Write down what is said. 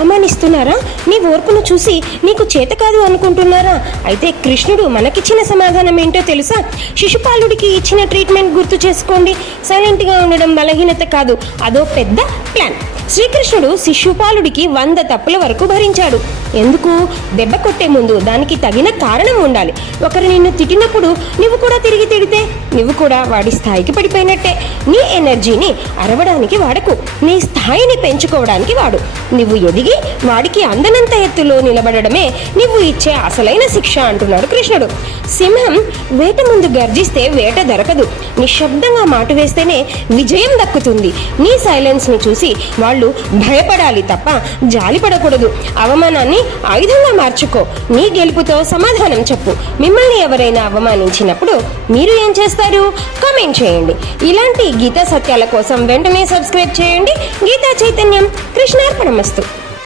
అవమానిస్తున్నారా? నీ ఓర్పును చూసి నీకు చేత కాదు అనుకుంటున్నారా? అయితే కృష్ణుడు మనకిచ్చిన సమాధానం ఏంటో తెలుసా? శిశుపాలుడికి ఇచ్చిన ట్రీట్మెంట్ గుర్తు చేసుకోండి. సైలెంట్గా ఉండడం బలహీనత కాదు, అదో పెద్ద ప్లాన్. శ్రీకృష్ణుడు శిశుపాలుడికి 100 తప్పుల వరకు భరించాడు. ఎందుకు? దెబ్బ కొట్టే ముందు దానికి తగిన కారణం ఉండాలి. ఒకరు నిన్ను తిట్టినప్పుడు నువ్వు కూడా తిరిగి తిడితే నువ్వు కూడా వాడి స్థాయికి పడిపోయినట్టే. నీ ఎనర్జీని అరవడానికి వాడకు, నీ స్థాయిని పెంచుకోవడానికి వాడు. నువ్వు ఎదిగి వాడికి అందనంత ఎత్తులో నిలబడడమే నువ్వు ఇచ్చే అసలైన శిక్ష అంటున్నాడు కృష్ణుడు. సింహం వేట ముందు గర్జిస్తే వేట దొరకదు. నిశ్శబ్దంగా మాటు వేస్తేనే విజయం దక్కుతుంది. నీ సైలెన్స్ని చూసి వాళ్ళు భయపడాలి తప్ప జాలిపడకూడదు. అవమానాన్ని ఆయుధంగా మార్చుకో. నీ గెలుపుతో సమాధానం చెప్పు. మిమ్మల్ని ఎవరైనా అవమానించినప్పుడు మీరు ఏం చేస్తారు? కామెంట్ చేయండి. ఇలాంటి గీతా సత్యాల కోసం వెంటనే సబ్స్క్రైబ్ చేయండి. గీతా చైతన్యం. కృష్ణార్పణమస్తు.